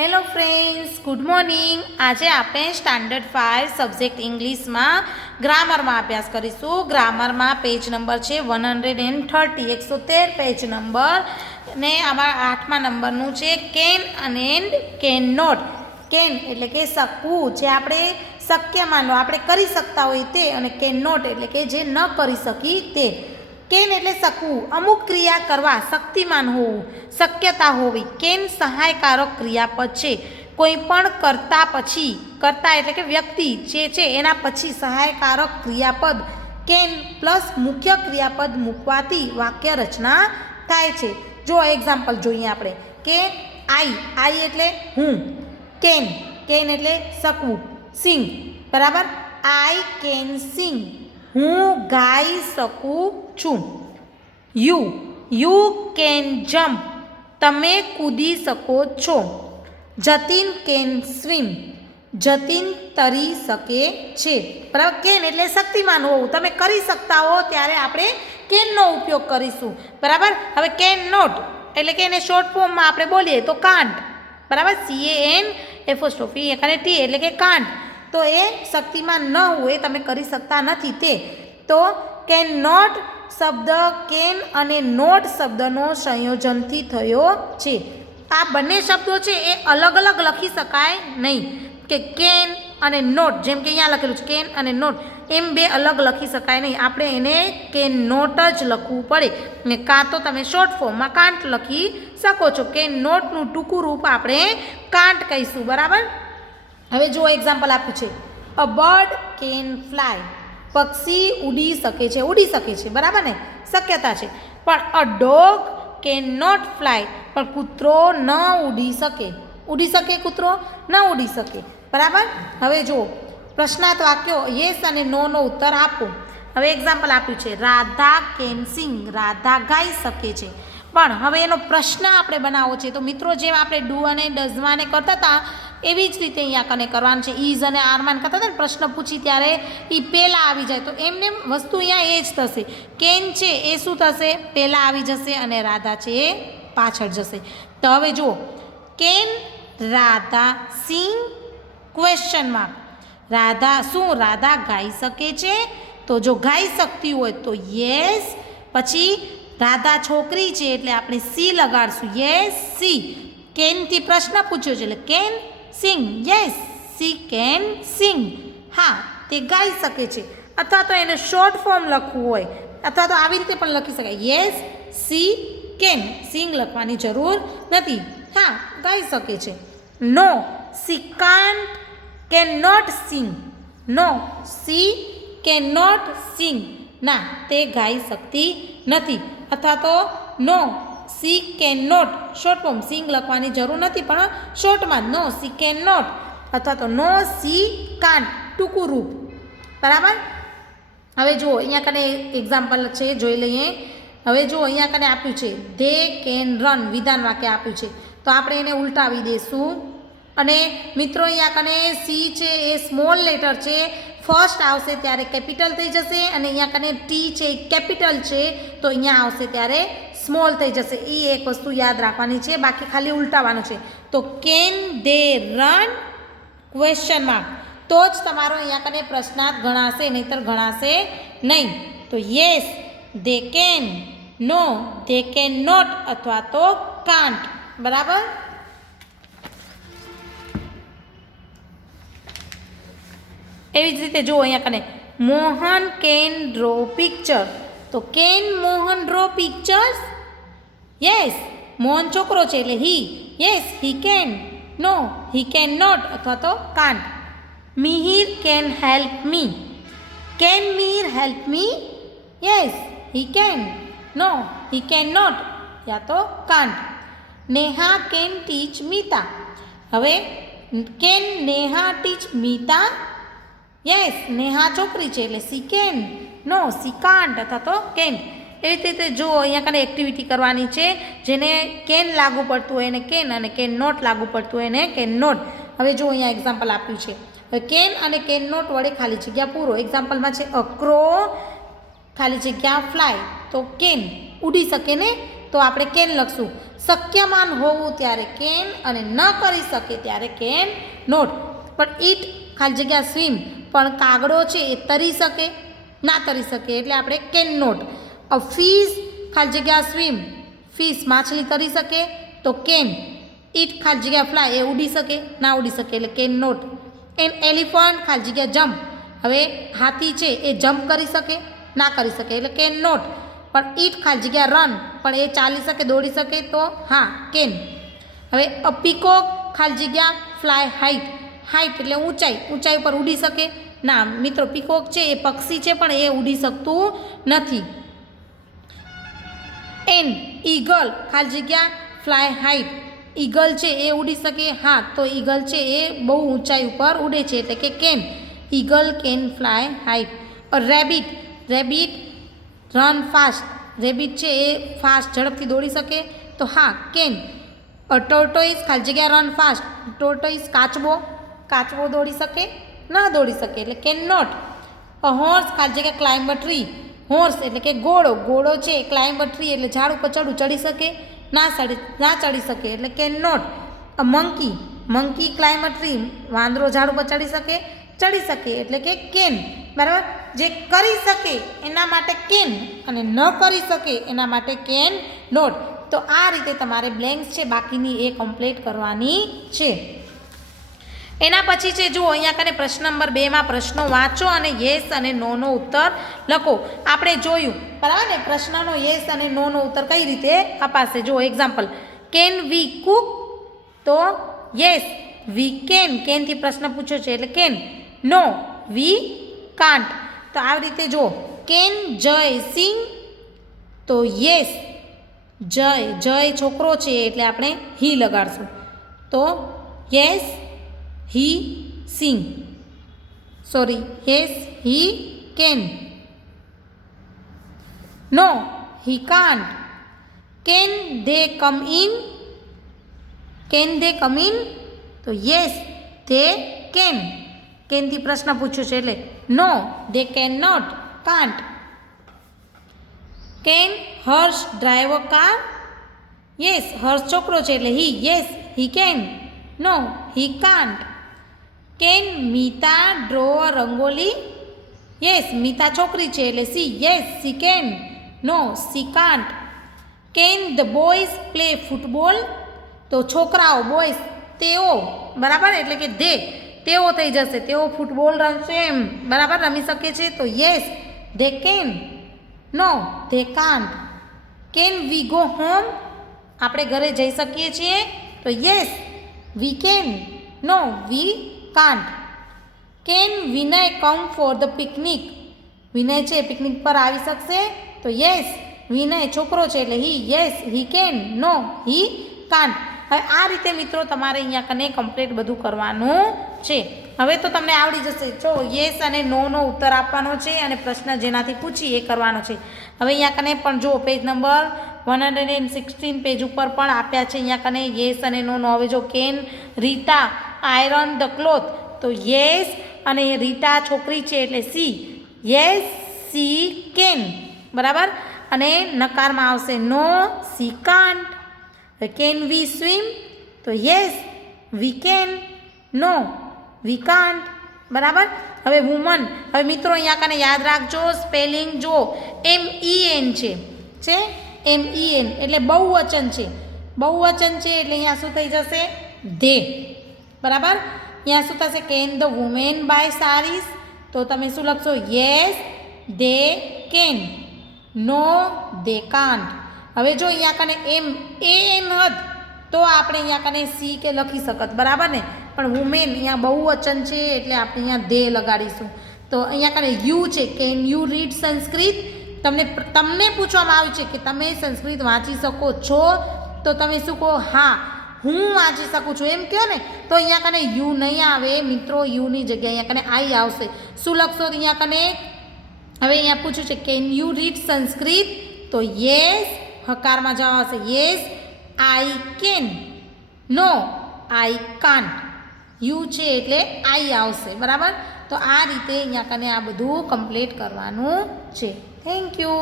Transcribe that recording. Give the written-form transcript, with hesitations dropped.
Hello friends, good morning. આજે આપણે standard 5 subject ઇંગ્લિશમાં ગ્રામરમાં અભ્યાસ કરીશું. ગ્રામરમાં પેજ નંબર છે 130, 113 પેજ નંબર. ને આમાં 8મા નંબરનું છે કેન અને કેન નોટ. કેન એટલે કે શકવું, જે આપણે શક્ય માનો આપણે કરી શકતા હોય તે, અને કેન નોટ એટલે કે જે ન કરી શકી તે. કેન એટલે શકવું, અમુક ક્રિયા કરવા, શક્તિમાન હોવું, શક્યતા હોવી. કેન સહાયકારક ક્રિયાપદ છે. કોઈ પણ કરતા પછી, કરતા એટલે કે વ્યક્તિ જે છે એના પછી સહાયકારક ક્રિયાપદ કેન પ્લસ મુખ્ય ક્રિયાપદ મૂકવાથી વાક્ય રચના થાય છે. જો એક્ઝામ્પલ જોઈએ આપણે કે આઈ એટલે હું, કેન એટલે શકવું, સિંગ બરાબર. આઈ કેન સિંગ, હું ગાઈ શકું છું. યુ કેન જમ્પ, તમે કૂદી શકો છો. જતીન કેન સ્વિમ, જતીન તરી શકે છે. બરાબર. કેન એટલે શક્તિમાન હોવું, તમે કરી શકતા હો ત્યારે આપણે કેનનો ઉપયોગ કરીશું. બરાબર. હવે કેન નોટ એટલે કે એને શોર્ટ ફોર્મમાં આપણે બોલીએ તો કાન્ટ. બરાબર. CAN T એટલે કે કાન્ટ. તો એ શક્તિમાન ન હોય, તમે કરી શકતા નથી તે. તો કેન નોટ શબ્દ કેન અને નોટ શબ્દનો સંયોજનથી થયો છે. આ બંને શબ્દો છે એ અલગ અલગ લખી શકાય નહીં, કે કેન અને નોટ, જેમ કે અહીંયા લખેલું છે કેન અને નોટ, એમ બે અલગ લખી શકાય નહીં. આપણે એને કેન નોટ જ લખવું પડે, ને કાં તો તમે શોર્ટ ફોર્મમાં કાન્ટ લખી શકો છો. કેન નોટનું ટૂંકું રૂપ આપણે કાન્ટ કહીશું. બરાબર. હવે જો એક્ઝામ્પલ આપ્યું છે, અ બર્ડ કેન ફ્લાય, પક્ષી ઉડી શકે છે. બરાબર ને, શક્યતા છે. પણ a dog can not fly, પણ કૂતરો ન ઉડી શકે. કૂતરો ન ઉડી શકે. બરાબર. હવે જો પ્રશ્નાર્થ વાક્યો યસ અને નો ઉત્તર આપો. હવે એક્ઝામ્પલ આપ્યું છે, રાધા કેન સિંગ, રાધા ગાઈ શકે છે. પણ હવે એનો પ્રશ્ન આપણે બનાવવો છે. તો મિત્રો, જેમ આપણે ડુ અને ડઝમાં કરતા હતા એવી જ રીતે અહીંયા કને કરવાનું છે. ઇઝ અને આરમાન કરતા હતા ને, પ્રશ્ન પૂછી ત્યારે એ પહેલાં આવી જાય, તો એમને વસ્તુ અહીંયા એ જ થશે. કેન છે એ શું થશે, પહેલાં આવી જશે, અને રાધા છે એ પાછળ જશે. તો હવે જુઓ, can Radha sing question mark. Radha ગાઈ શકે છે? તો જો ગાઈ શકતી હોય તો યસ. પછી રાધા છોકરી છે એટલે આપણે સી લગાડશું. Yes she. કેનથી પ્રશ્ન પૂછ્યો છે એટલે can sing. Yes she can sing. હા, તે ગાઈ શકે છે. અથવા તો એને શોર્ટ ફોર્મ લખવું હોય, અથવા તો આવી રીતે પણ લખી શકાય. Yes she can. સિંગ લખવાની જરૂર નથી. હા, ગાઈ શકે છે. No she can't can not sing. No she can not sing. ના, તે ગાઈ શકતી નથી. અથવા તો no she can not, short form, sing લખવાની જરૂર નથી, પણ શોર્ટમાં નો સી કેન નોટ. અથવા તો નો સી કાન્ટ, ટૂંકું રૂપ. બરાબર. હવે જુઓ અહીંયા કને એક્ઝામ્પલ છે, જોઈ લઈએ. હવે જુઓ અહીંયા કને આપ્યું છે ધે કેન રન, વિધાન વાક્ય આપ્યું છે. તો આપણે એને ઉલટાવી દઈશું. અને મિત્રો, અહીંયા કને સી છે એ સ્મોલ લેટર છે, ફર્સ્ટ આવશે ત્યારે કેપિટલ થઈ જશે, અને અહીંયા કને ટી છે એ કેપિટલ છે, તો અહીંયા આવશે ત્યારે સ્મોલ થઈ જશે. એ એક વસ્તુ યાદ રાખવાની છે, બાકી ખાલી ઉલટાવવાનું છે. તો can they run question mark, તો જ તમારો અહીંયા કને પ્રશ્નાર્થ ગણાશે, નહીંતર ગણાશે નહીં. તો yes they can, no they can not, અથવા તો કાન્ટ. બરાબર. એવી જ રીતે જુઓ અહીંયા કને મોહન કેન ડ્રો પિક્ચર. તો can Mohan draw pictures? Yes. Mohan છોકરો છે એટલે he. Yes he can. No he can not, અથવા તો can't. Mihir can help me. Can Mihir help me? Yes he can. No he can not, યા તો can't. Neha can teach Mita. હવે can Neha teach Mita? Yes, Neha છોકરી છે એટલે she can. No she can't, અથવા તો કેન. એવી રીતે જો અહીંયા કને એક્ટિવિટી કરવાની છે, જેને કેન લાગુ પડતું હોય એને કેન, અને કેન નોટ લાગુ પડતું હોય એને કેન નોટ. હવે જો અહીંયા એક્ઝામ્પલ આપ્યું છે, હવે કેન અને કેન નોટ વડે ખાલી જગ્યા પૂરો. એક્ઝામ્પલમાં છે અ ક્રો ખાલી જગ્યા ફ્લાય. તો કેન ઉડી શકે ને, તો આપણે કેન લખશું. શક્યમાન હોવું ત્યારે કેન અને ન કરી શકે ત્યારે કેન નોટ. પણ ઈટ ખાલી જગ્યા સ્વિમ, પણ કાગડો છે એ તરી શકે ના તરી શકે એટલે આપણે કેન નોટ. અ ફિશ ખાલી જગ્યા સ્વિમ, ફિશ માછલી તરી શકે તો કેન. ઈટ ખાલી જગ્યા ફ્લાય એ ઉડી શકે ના ઉડી શકે એટલે કેન નોટ. એન એલિફન્ટ ખાલી જગ્યા જમ્પ, હવે હાથી છે એ જમ્પ કરી શકે ના કરી શકે એટલે કેન નોટ. પણ ઈટ ખાલી જગ્યા રન, પણ એ ચાલી શકે દોડી શકે તો હા કેન. હવે અ પીકોક ખાલી જગ્યા ફ્લાય હાઈટ, હાઈટ એટલે ઊંચાઈ, ઊંચાઈ ઉપર ઉડી શકે ના મિત્રો. પીકોક છે એ પક્ષી છે પણ એ ઉડી શકતું નથી. એન ઈગલ ખાલી જગ્યા ફ્લાય હાઈટ, ઈગલ છે એ ઉડી શકે હા તો ઈગલ છે એ બહુ ઊંચાઈ ઉપર ઉડે છે એટલે કે can. Eagle can fly height. Rabbit, rabbit run fast, rabbit છે એ ફાસ્ટ ઝડપથી દોડી શકે તો હા કેન. ટોર્ટોઇસ ખાલી જગ્યા રન ફાસ્ટ, ટોર્ટોઇસ કાચબો, કાચબો દોડી શકે ના દોડી શકે એટલે કેન નોટ. અ હોર્સ ખાલી જગ્યા ક્લાઇમ્બ અ ટ્રી, હોર્સ એટલે કે ઘોડો, ઘોડો છે ક્લાઇમ્બ અ ટ્રી એટલે ઝાડ ઉપર ચડી શકે ના ચડી શકે એટલે can not. A monkey, monkey climb a tree, વાંદરો ઝાડ ઉપર ચડી શકે એટલે કે કેન. બરાબર. જે કરી શકે એના માટે કેન અને ન કરી શકે એના માટે કેન નોટ. તો આ રીતે તમારે બ્લેન્ક્સ છે બાકીની એ કમ્પ્લીટ કરવાની છે. એના પછી છે જુઓ અહીંયા કને પ્રશ્ન નંબર 2માં પ્રશ્નો વાંચો અને યેસ અને નોનો ઉત્તર લખો. આપણે જોયું બરાબર ને પ્રશ્નનો યેસ અને નોનો ઉત્તર કઈ રીતે અપાશે. જુઓ એક્ઝામ્પલ, કેન વી કુક તો યેસ વી કેન, કેનથી પ્રશ્ન પૂછ્યો છે એટલે કેન. No we can't. તો આવી રીતે જો કેન જય સિંગ તો યેસ જય, જય છોકરો છે એટલે આપણે હી લગાડશું તો yes he sing, sorry yes he can. No he can't. Can they come in, can they come in તો યેસ ધે કેન, કેનથી પ્રશ્ન પૂછ્યો છે એટલે no they can not can't. Can Harsh drive a car, yes Harsh છોકરો છે એટલે he, yes he can. No he can't. Can Mita draw a rangoli, yes Mita છોકરી છે એટલે she, yes she can. No she can't. Can the boys play football તો છોકરાઓ boys તેઓ બરાબર એટલે કે ધે, તેઓ થઈ જશે તેઓ ફૂટબોલ રમશે એમ બરાબર રમી શકે છે તો yes they can. No they can't. Can we go home, આપણે ઘરે જઈ શકીએ છીએ તો yes we can. No we can't. Can Vinay come for the picnic, Vinay છે પિકનિક પર આવી શકશે તો યેસ વિનય છોકરો છે એટલે he, yes he can. No he can't. હવે આ રીતે મિત્રો તમારે અહીંયા કને કમ્પ્લીટ બધું કરવાનું છે. હવે તો તમને આવડી જશે. જો યેસ અને નોનો ઉત્તર આપવાનો છે અને પ્રશ્ન જેનાથી પૂછી એ કરવાનો છે. હવે અહીંયા કને પણ જો પેજ નંબર 116 પેજ ઉપર પણ આપ્યા છે અહીંયા કને યેસ અને નોનો. હવે જો can Rita iron the cloth તો યેસ અને રીટા છોકરી છે એટલે સી, યેસ સી કેન બરાબર. અને નકારમાં આવશે no she can't. Can we swim તો yes we can. No we can't બરાબર. હવે વુમન, હવે મિત્રો અહીંયા કને યાદ રાખજો સ્પેલિંગ જો MEN છે MEN એટલે બહુવચન છે, બહુવચન છે એટલે અહીંયા શું થઈ જશે ધે બરાબર. અહીંયા શું થશે can the women buy saris તો તમે શું લખશો yes they can. No they can't. હવે જો અહીંયા કને MAN હોત તો આપણે અહીંયા કને સી કે લખી શકત બરાબર ને, પણ વુમેન અહીંયા બહુવચન છે એટલે આપણે અહીંયા ધે લગાડીશું. તો અહીંયા કને યુ છે કેન યુ રીડ સંસ્કૃત, તમને પૂછવામાં આવ્યું છે કે તમે સંસ્કૃત વાંચી શકો છો તો તમે શું કહો હા હું વાંચી શકું છું એમ કહો ને. તો અહીંયા કને યુ નહીં આવે મિત્રો, યુની જગ્યાએ અહીંયા કને આઈ આવશે. શું લખશો અહીંયા કને, હવે અહીંયા પૂછ્યું છે કેન યુ રીડ સંસ્કૃત તો યેસ હકારમાં જવાબ આવશે yes I can. No I can't. You છે એટલે આઈ આવશે બરાબર. તો આ રીતે અહીંયા કને આ બધું કમ્પ્લીટ કરવાનું છે. Thank you.